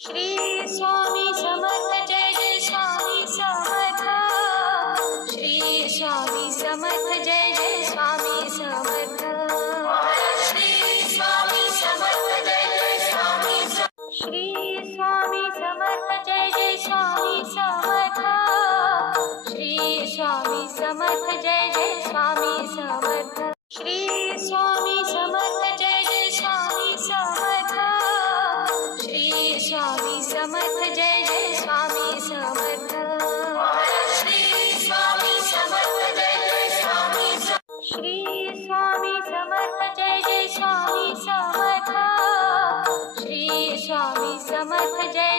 Shri Swami Samarth Jai Jai Swami Samarth. Shri Swami Samarth Jai Jai Swami Samarth. Shri Swami Samarth Jai Jai Swami Samarth. Shri Swami Samarth Jai Jai Swami Samarth. Shri Swami Samarth Jai Jai Swami Samarth. Shri Swami Samarth Jai Jai Swami Samarth. Shri Swami Samarth Jai Jai Swami Samarth. Shri Swami Samarth Jai Jai Swami Samarth. Shri Swami Samarth Jai Jai Swami Samarth. Shri Swami Samarth Jai